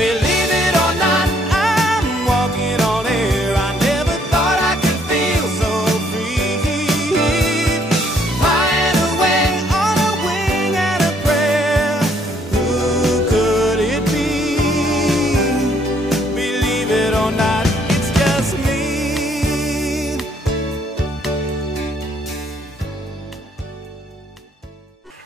Believe it or not, I'm walking on air. I never thought I could feel so free. Flying away on a wing and a prayer. Who could it be? Believe it or not, it's just me.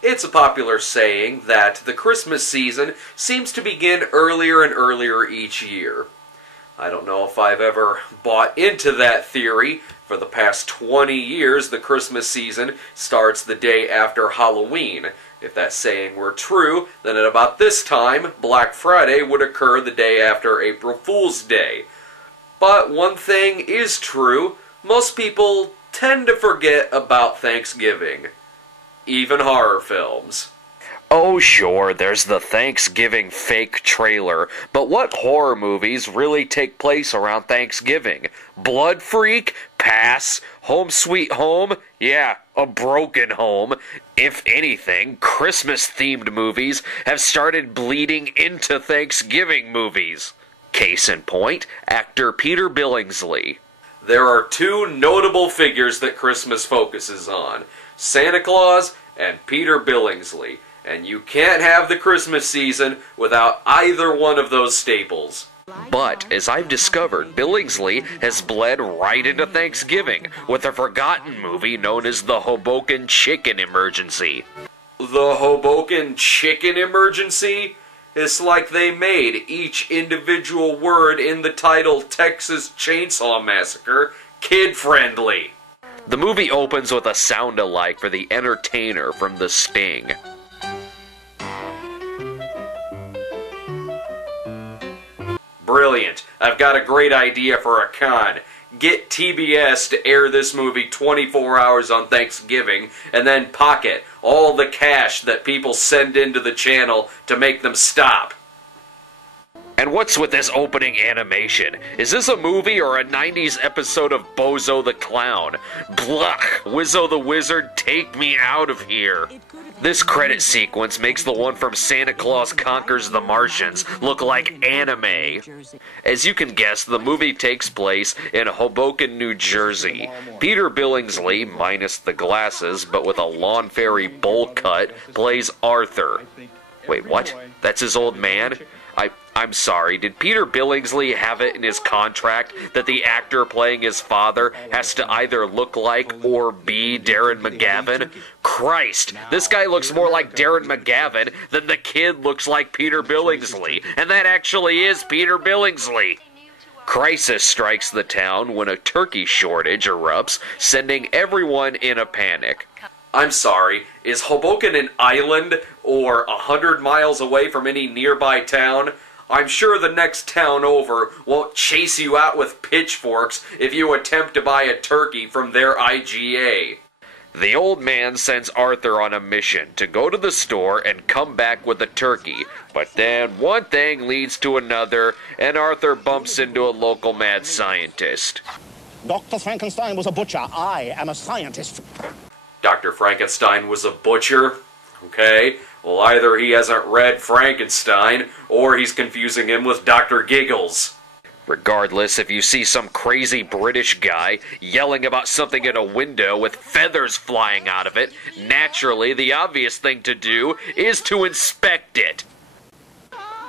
It's a popular saying that the Christmas season seems to begin earlier and earlier each year. I don't know if I've ever bought into that theory. For the past 20 years, the Christmas season starts the day after Halloween. If that saying were true, then at about this time, Black Friday would occur the day after April Fool's Day. But one thing is true, most people tend to forget about Thanksgiving. Even horror films. Oh sure, there's the Thanksgiving fake trailer, but what horror movies really take place around Thanksgiving? Blood Freak? Pass. Home Sweet Home? Yeah, a broken home. If anything, Christmas-themed movies have started bleeding into Thanksgiving movies. Case in point, actor Peter Billingsley. There are two notable figures that Christmas focuses on: Santa Claus and Peter Billingsley, and you can't have the Christmas season without either one of those staples. But, as I've discovered, Billingsley has bled right into Thanksgiving with a forgotten movie known as the Hoboken Chicken Emergency. The Hoboken Chicken Emergency? It's like they made each individual word in the title Texas Chainsaw Massacre kid-friendly. The movie opens with a sound-alike for the entertainer from The Sting. Brilliant. I've got a great idea for a con. Get TBS to air this movie 24 hours on Thanksgiving, and then pocket all the cash that people send into the channel to make them stop. And what's with this opening animation? Is this a movie or a 90s episode of Bozo the Clown? Blah! Wizzo the Wizard, take me out of here. This credit sequence makes the one from Santa Claus Conquers the Martians look like anime. As you can guess, the movie takes place in Hoboken, New Jersey. Peter Billingsley, minus the glasses but with a lawn fairy bowl cut, plays Arthur. Wait, what? That's his old man? I'm sorry, did Peter Billingsley have it in his contract that the actor playing his father has to either look like or be Darren McGavin? Christ, this guy looks more like Darren McGavin than the kid looks like Peter Billingsley, and that actually is Peter Billingsley. Crisis strikes the town when a turkey shortage erupts, sending everyone in a panic. I'm sorry, is Hoboken an island or 100 miles away from any nearby town? I'm sure the next town over won't chase you out with pitchforks if you attempt to buy a turkey from their IGA. The old man sends Arthur on a mission to go to the store and come back with a turkey, but then one thing leads to another, and Arthur bumps into a local mad scientist. Dr. Frankenstein was a butcher. I am a scientist. Dr. Frankenstein was a butcher? Okay, well either he hasn't read Frankenstein, or he's confusing him with Dr. Giggles. Regardless, if you see some crazy British guy yelling about something in a window with feathers flying out of it, naturally the obvious thing to do is to inspect it.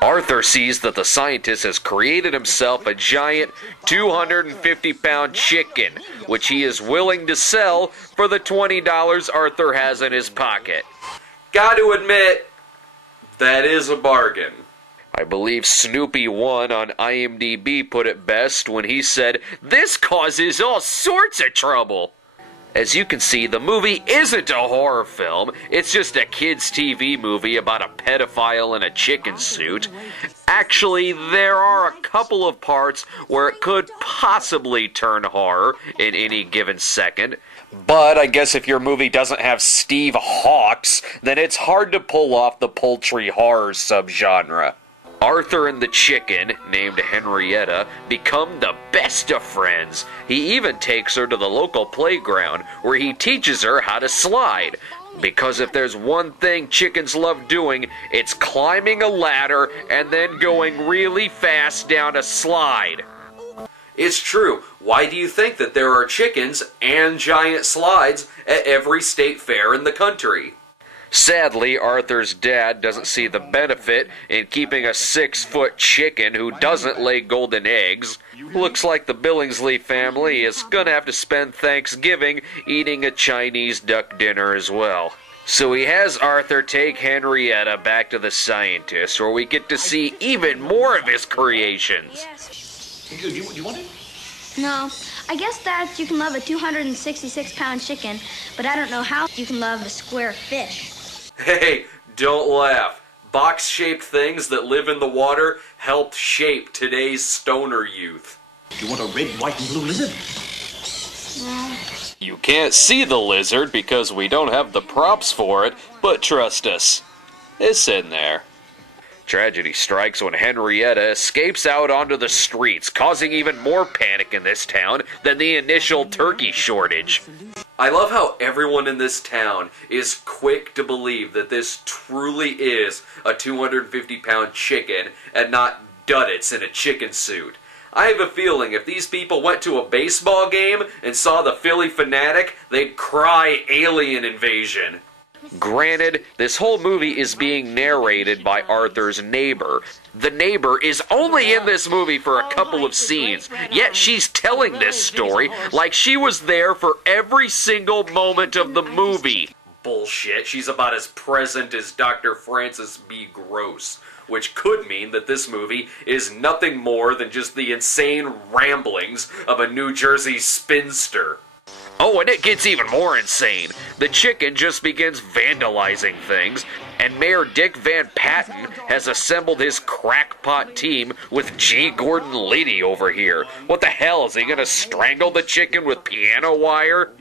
Arthur sees that the scientist has created himself a giant 250-pound chicken, which he is willing to sell for the $20 Arthur has in his pocket. Got to admit, that is a bargain. I believe Snoopy1 on IMDb put it best when he said, "This causes all sorts of trouble." As you can see, the movie isn't a horror film, it's just a kids' TV movie about a pedophile in a chicken suit. Actually, there are a couple of parts where it could possibly turn horror in any given second. But I guess if your movie doesn't have Steve Hawks, then it's hard to pull off the poultry horror subgenre. Arthur and the chicken, named Henrietta, become the best of friends. He even takes her to the local playground, where he teaches her how to slide. Because if there's one thing chickens love doing, it's climbing a ladder and then going really fast down a slide. It's true. Why do you think that there are chickens and giant slides at every state fair in the country? Sadly, Arthur's dad doesn't see the benefit in keeping a 6-foot chicken who doesn't lay golden eggs. Looks like the Billingsley family is gonna have to spend Thanksgiving eating a Chinese duck dinner as well. So he has Arthur take Henrietta back to the scientist, where we get to see even more of his creations. Do you want it? No. I guess that you can love a 266-pound chicken, but I don't know how you can love a square fish. Hey, don't laugh. Box-shaped things that live in the water helped shape today's stoner youth. Do you want a red, white, and blue lizard? No. You can't see the lizard because we don't have the props for it, but trust us, it's in there. Tragedy strikes when Henrietta escapes out onto the streets, causing even more panic in this town than the initial turkey shortage. I love how everyone in this town is quick to believe that this truly is a 250-pound chicken and not duddits in a chicken suit. I have a feeling if these people went to a baseball game and saw the Philly Fanatic, they'd cry alien invasion. Granted, this whole movie is being narrated by Arthur's neighbor. The neighbor is only in this movie for a couple of scenes, yet she's telling this story like she was there for every single moment of the movie. Bullshit, she's about as present as Dr. Francis B. Gross, which could mean that this movie is nothing more than just the insane ramblings of a New Jersey spinster. Oh, and it gets even more insane. The chicken just begins vandalizing things, and Mayor Dick Van Patten has assembled his crackpot team with G. Gordon Liddy over here. What the hell, is he gonna strangle the chicken with piano wire?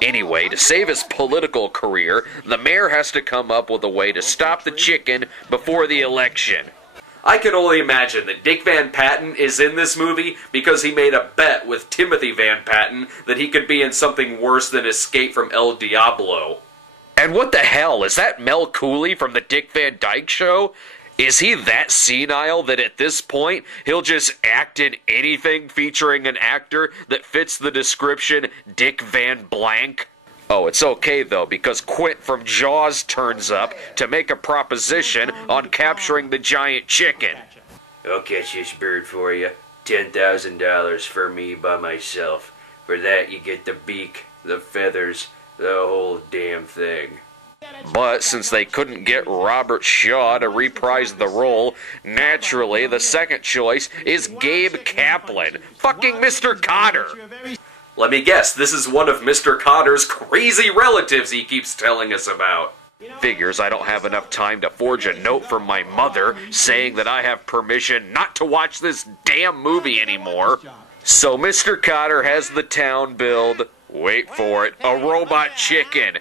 Anyway, to save his political career, the mayor has to come up with a way to stop the chicken before the election. I can only imagine that Dick Van Patten is in this movie because he made a bet with Timothy Van Patten that he could be in something worse than Escape from El Diablo. And what the hell, is that Mel Cooley from the Dick Van Dyke Show? Is he that senile that at this point he'll just act in anything featuring an actor that fits the description Dick Van Blank? Oh, it's okay though, because Quint from Jaws turns up to make a proposition on capturing the giant chicken. I'll catch this bird for you. $10,000 for me by myself. For that you get the beak, the feathers, the whole damn thing. But since they couldn't get Robert Shaw to reprise the role, naturally the second choice is Gabe Kaplan, fucking Mr. Cotter. Let me guess, this is one of Mr. Cotter's crazy relatives he keeps telling us about. Figures I don't have enough time to forge a note from my mother saying that I have permission not to watch this damn movie anymore. So Mr. Cotter has the town build, wait for it, a robot chicken.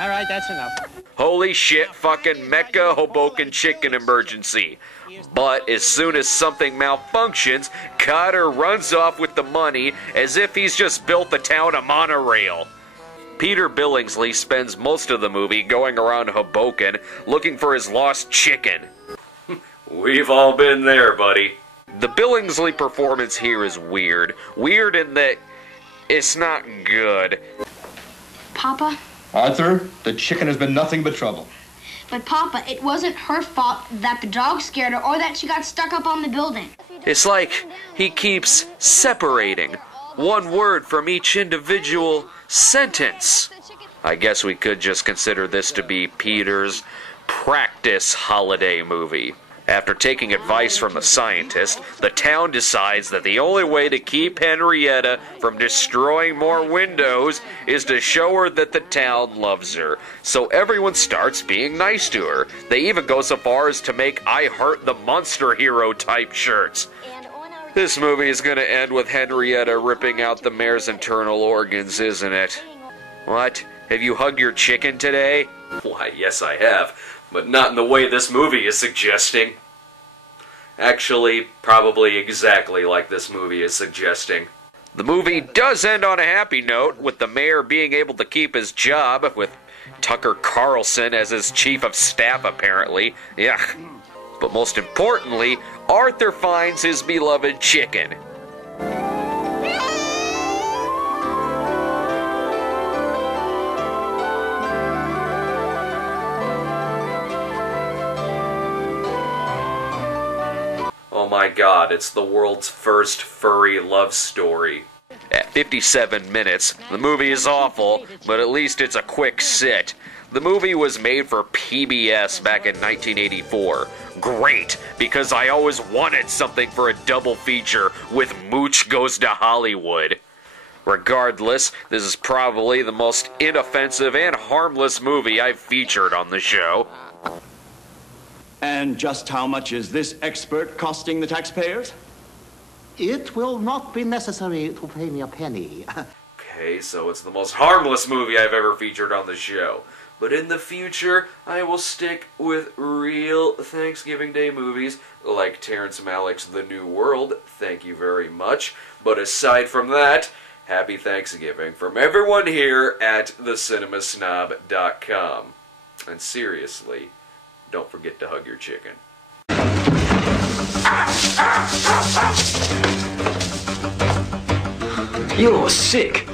Alright, that's enough. Holy shit, fucking Mecca Hoboken chicken emergency. But as soon as something malfunctions, Cotter runs off with the money as if he's just built the town a monorail. Peter Billingsley spends most of the movie going around Hoboken looking for his lost chicken. We've all been there, buddy. The Billingsley performance here is weird. Weird in that it's not good. Papa? Arthur, the chicken has been nothing but trouble. But Papa, it wasn't her fault that the dog scared her or that she got stuck up on the building. It's like he keeps separating one word from each individual sentence. I guess we could just consider this to be Peter's practice holiday movie. After taking advice from the scientist, the town decides that the only way to keep Henrietta from destroying more windows is to show her that the town loves her. So everyone starts being nice to her. They even go so far as to make I Heart the Monster Hero type shirts. This movie is going to end with Henrietta ripping out the mayor's internal organs, isn't it? What? Have you hugged your chicken today? Why, yes I have. But not in the way this movie is suggesting. Actually, probably exactly like this movie is suggesting. The movie does end on a happy note, with the mayor being able to keep his job, with Tucker Carlson as his chief of staff, apparently. Yeah. But most importantly, Arthur finds his beloved chicken. Oh my god, it's the world's first furry love story. At 57 minutes, the movie is awful, but at least it's a quick sit. The movie was made for PBS back in 1984. Great, because I always wanted something for a double feature with Mooch Goes to Hollywood. Regardless, this is probably the most inoffensive and harmless movie I've featured on the show. And just how much is this expert costing the taxpayers? It will not be necessary to pay me a penny. Okay, so it's the most harmless movie I've ever featured on the show. But in the future, I will stick with real Thanksgiving Day movies like Terrence Malick's The New World. Thank you very much. But aside from that, happy Thanksgiving from everyone here at thecinemasnob.com. And seriously, don't forget to hug your chicken. You're sick.